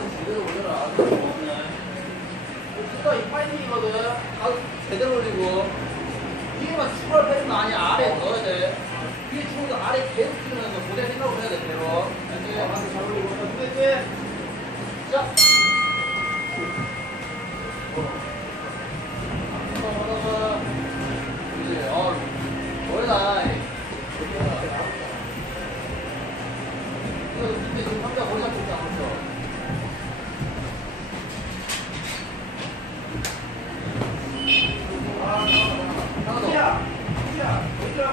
가서 제대로 올려라. 이거 이 파이팅이거든. 가서 제대로 올리고. 위에만 추가를 빼는 거 아니야. 아래 넣어야 돼. 위에 추가 아래 계속 뛰면서 고대 생각을 해야 돼, 대로. 알지? 가서 잘 올리고. 됐지? 자. 야,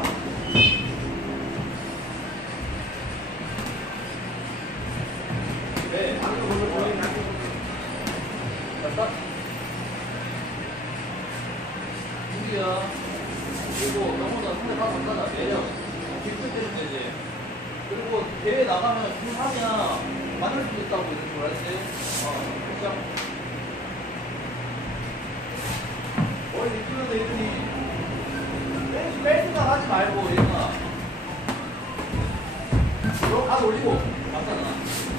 어 우리야. 그리고 너무나 상대 가서 가자. 매력. 기술 때리면 되지. 그리고 대회 나가면 중하면 만날 수도 있다고 걸 알지? 어, 시작. 머리 느끼면서 이러니. 뺄, 뺄 생각 하지 말고. 너 가서 올리고. 맞잖아.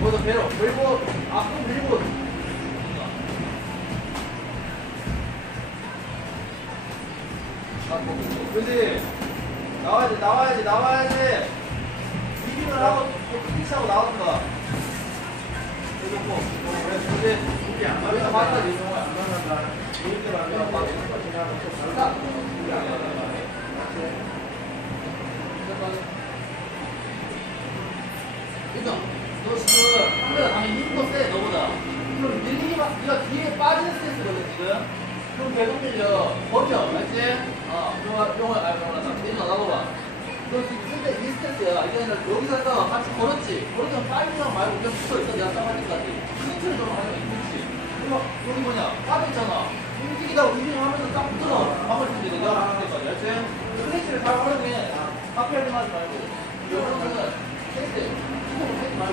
거기서 배로. 그리고, 앞으로 밀고. 아, 근데 나와야지 나와야지 나와야지 비빙을 하고 피치하고 나오든가 그리고 뭐 그래 근데 우리 안 만난다. 맞다 이 정도야 안때 만나면 막 이런 거 그냥 또 자. 다 너 지금 상대가 당연히 힘도 세 너보다 그럼 밀리기만 네가 뒤에 빠지는 스탠스거든 지금 그럼 계속 밀려 버텨 알지? 어 용아 용아 아 용아 나 내지 나가봐 너 지금 상대 이 스탠스야 이게 아니라 여기서 가 같이 걸었지 빨리 상 말고 그냥 붙어 있어 내가 싸울 때까지 힌트를 좀 하면 있지 그럼 여기 뭐냐 빠져있잖아 움직이다 움직임하면서 딱 붙어서 주면 돼 내가 붙을 때까지 알지? 스트레치를 잘 활용해 카페 하지 말고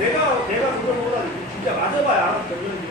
내가 내가 그걸 보다 진짜 맞아봐야 알아 결론이